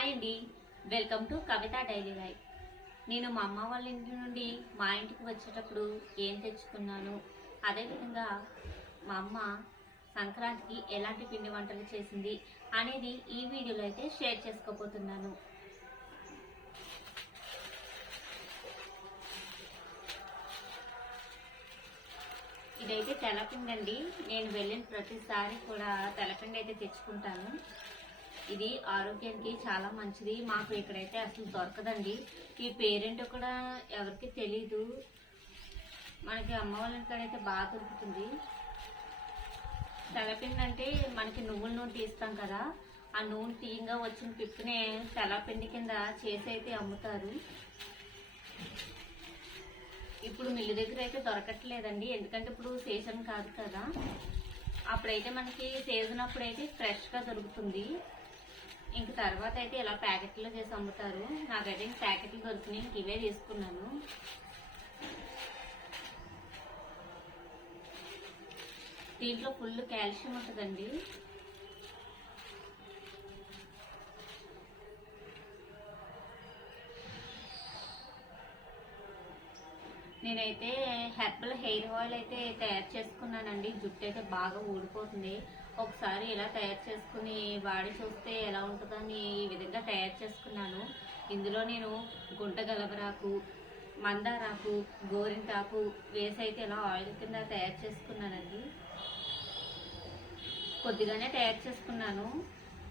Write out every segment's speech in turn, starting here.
Hi అండి. Welcome to Kavitha daily life. నేను మా అమ్మ వాళ్ళ ఇంటి నుండి మా ఇంటికి వచ్చేటప్పుడు ఏం తెచ్చుకున్నాను? అదేవిధంగా మా అమ్మ సంక్రాంతికి ఎలాంటి పిండి వంటలు చేసింది అనేది ఈ వీడియోలో అయితే షేర్ చేసుకోబోతున్నాను. ఇదైతే తెల్లపిండి అండి నేను వెళ్ళిన ప్రతిసారి కూడా తెల్లపిండి అయితే తెచ్చుకుంటాను. ఇది ఆరోగ్యానికి చాలా మంచిది. మాకు ఇక్కడైతే అసలు దొరకదండి ఈ పేరెంట్ కూడా ఎవరికి తెలీదు. మనకి అమ్మ వాళ్ళ కాడైతే బాగా దొరుకుతుంది. తెల్లపిండి అంటే మనకి నువ్వుల నూనె తీస్తాం కదా ఆ నూనె తీయంగా వచ్చిన పిప్పునే తెల్లపిండి కింద చేసి అయితే అమ్ముతారు. ఇప్పుడు మిల్లు దగ్గర అయితే దొరకట్లేదండి. ఎందుకంటే ఇప్పుడు సీజన్ కాదు కదా. అప్పుడైతే మనకి సీజన్ అప్పుడైతే ఫ్రెష్గా దొరుకుతుంది. ఇంక తర్వాత అయితే ఇలా ప్యాకెట్లో చేసి అమ్ముతారు. నాకైతే ఇంక ప్యాకెట్లు దొరికినాయి. ఇంక ఇవే తీసుకున్నాను. దీంట్లో ఫుల్ కాల్షియం ఉంటుందండి. నేనైతే హెర్బల్ హెయిర్ ఆయిల్ అయితే తయారు చేసుకున్నానండి. జుట్టు అయితే బాగా ఊడిపోతుంది. ఒకసారి ఇలా తయారు చేసుకుని వాడి చూస్తే ఎలా ఉంటుందని ఈ విధంగా తయారు చేసుకున్నాను. ఇందులో నేను గుంట గలబరాకు మందారాకు గోరింటాకు వేసి అయితే ఇలా ఆయిల్ కింద తయారు చేసుకున్నానండి. కొద్దిగానే తయారు చేసుకున్నాను.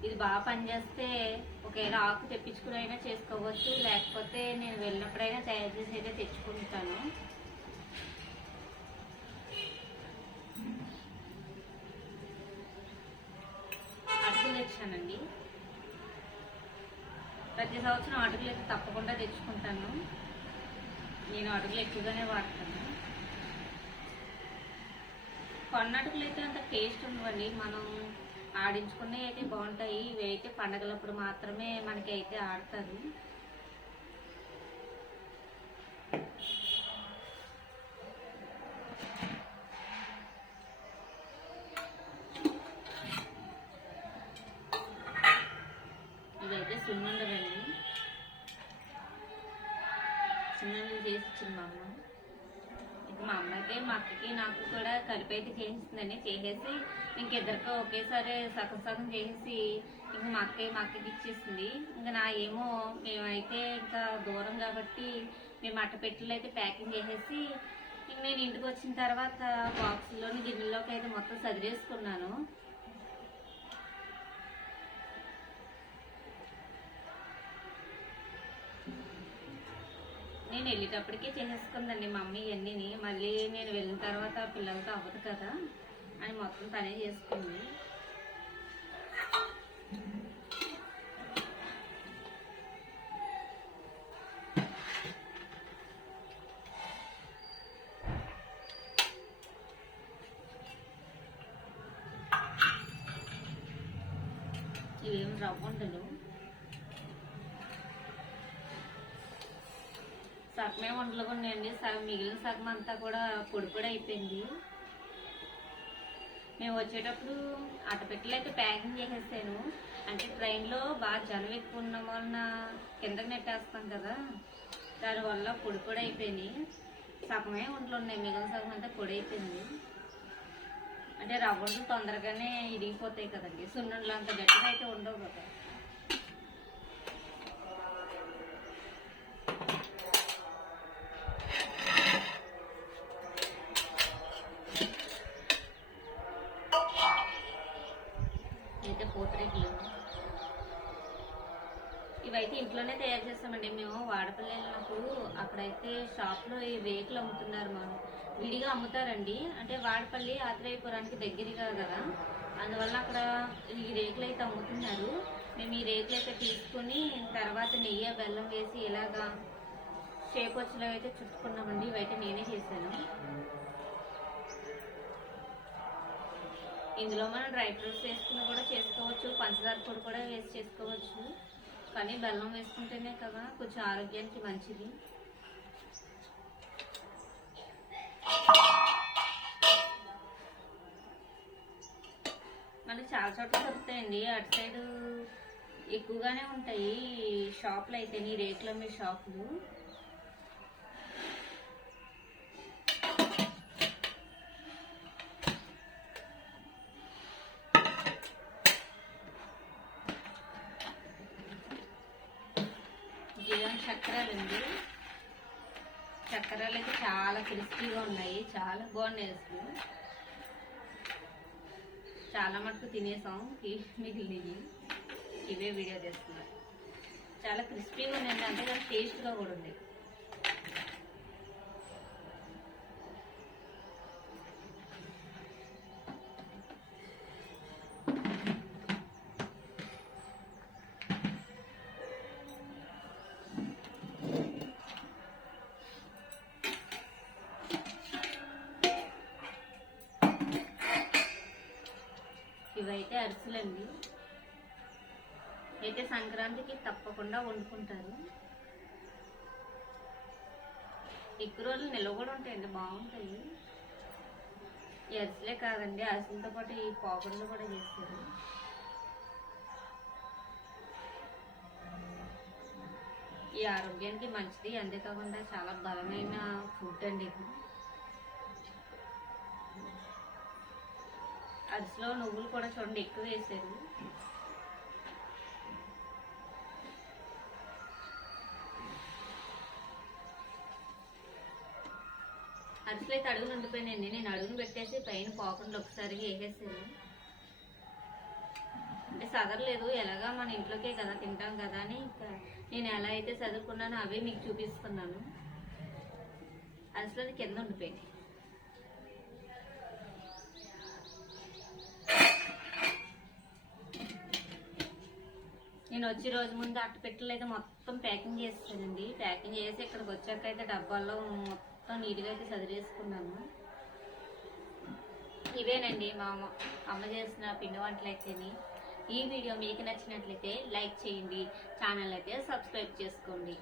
ఇది బాగా పనిచేస్తే ఒకవేళ ఆకు తెప్పించుకుని అయినా చేసుకోవచ్చు. లేకపోతే నేను వెళ్ళినప్పుడైనా తయారు చేసి అయితే తెచ్చుకుంటాను. అటుకులు తెచ్చానండి ప్రతి సంవత్సరం అటుకులు అయితే తప్పకుండా తెచ్చుకుంటాను. నేను అటుకులు ఎక్కువగానే వాడతాను. కొన్నటుకులు అయితే అంత టేస్ట్ ఉండవండి. మనం ఆడించుకునే అయితే బాగుంటాయి. ఇవి అయితే పండగలప్పుడు మాత్రమే మనకి అయితే ఆడతారు ఇవైతే సున్నుండలండి సున్నుండలు చేసి ఇచ్చింది మా అమ్మ. ఇది మా అమ్మకి మా అక్కకి నాకు కూడా కలిపి అయితే చేసిందండి చేసేసి ఇంకిద్దరికి ఒకేసారి సగం సగం చేసి ఇంక మా అక్కయ్య మా అక్కకి ఇచ్చేసింది. ఇంకా నా ఏమో మేమైతే ఇంకా దూరం కాబట్టి మేము అట్టపెట్టెలు అయితే ప్యాకింగ్ చేసేసి ఇంక నేను ఇంటికి వచ్చిన తర్వాత బాక్సుల్లోని గిన్నెలోకి అయితే మొత్తం సదిరేసుకున్నాను. నేను వెళ్ళేటప్పటికే చేసేసుకుందండి మమ్మీ ఇవన్నీ మళ్ళీ నేను వెళ్ళిన తర్వాత పిల్లలతో అవ్వదు కదా అని మొత్తం తనే చేసుకుంది. ఇవేం రవ్వ సగమే వంటలు ఉన్నాయండి. సగం మిగిలిన సగం అంతా కూడా పొడి పొడి అయిపోయింది. మేము వచ్చేటప్పుడు అట్టపెట్టెలు అయితే ప్యాకింగ్ చేసేసాను. అంటే ట్రైన్లో బాగా జనం ఎక్కువ ఉన్న వలన కిందకి నెట్టేస్తాం కదా దానివల్ల పొడి పొడి అయిపోయినాయి సగమే వంటలు ఉన్నాయి. మిగిలిన సగం అంతా పొడి అయిపోయింది. అంటే రవ్వలు తొందరగానే ఇరిగిపోతాయి కదండి. సున్నుండలు అంత గట్టిగా అయితే ఉండవు కదా. ఇవైతే తయారు చేస్తామండి మేము వాడపల్లి వెళ్ళినప్పుడు. అక్కడైతే షాప్లో ఈ రేకులు అమ్ముతున్నారు మనం విడిగా అమ్ముతారండి. అంటే వాడపల్లి ఆత్రేయపురానికి దగ్గరగా కదా. అందువల్ల అక్కడ ఈ రేకులు అయితే అమ్ముతున్నారు. మేము ఈ రేకులు అయితే తీసుకుని తర్వాత నెయ్యి బెల్లం వేసి ఇలాగా షేప్ వచ్చేలాగా అయితే చుట్టుకున్నామండి. ఇవైతే నేనే చేశాను. ఇందులో మనం డ్రై ఫ్రూట్స్ వేసుకుని కూడా చేసుకోవచ్చు. పంచదార పొడి కూడా వేసి చేసుకోవచ్చు. కానీ బెల్లం వేసుకుంటేనే కదా కొంచెం ఆరోగ్యానికి మంచిది. మనకి చాలా చోట్ల దొరుకుతాయండి. అటు సైడ్ ఎక్కువగానే ఉంటాయి షాపులు అయితే నీ రేట్లు అమ్మే షాపులు. చక్రాలు ఉంది చక్రాలు అయితే చాలా క్రిస్పీగా ఉన్నాయి. చాలా బాగున్నాయి అసలు. చాలా మటుకు తినేసాం మిగిలినవి. ఇవే వీడియో చేస్తున్నారు చాలా క్రిస్పీగా ఉన్నాయండి అంతేకాదు టేస్ట్గా కూడా ఉంది అరిసెలండి అయితే సంక్రాంతికి తప్పకుండా వండుకుంటారు. ఎక్కువ రోజులు నిల్వ కూడా ఉంటాయండి బాగుంటాయి. ఈ అరిసెలే కాదండి అరిసెలతో పాటు ఈ పోగళ్ళు కూడా చేస్తారు. ఈ ఆరోగ్యానికి మంచిది అంతేకాకుండా చాలా బలమైన ఫుడ్ అండి ఇది. అరిసెలో నువ్వులు కూడా చూడండి ఎక్కువ వేసారు అరిసెలు అయితే అడుగులు ఉండిపోయినాయండి. నేను అడుగును పెట్టేసి పైన పోకుండా ఒకసారి వేసేసాను. అంటే సదరలేదు ఎలాగా మన ఇంట్లోకే కదా తింటాం కదా అని ఇంకా నేను ఎలా అయితే చదువుకున్నానో అవే మీకు చూపిస్తున్నాను. అసలు అది కింద ఉండిపోయినాయి. నేను వచ్చి రోజు ముందు అట్టపెట్టెలు అయితే మొత్తం ప్యాకింగ్ చేసేసానండి. ప్యాకింగ్ చేసి ఇక్కడికి వచ్చాక అయితే డబ్బాల్లో మొత్తం నీట్గా అయితే చదివేసుకున్నాను ఇవేనండి మా అమ్మ అమ్మ చేసిన పిండి వంటలు అయితేని. ఈ వీడియో మీకు నచ్చినట్లయితే లైక్ చేయండి ఛానల్ అయితే సబ్స్క్రైబ్ చేసుకోండి.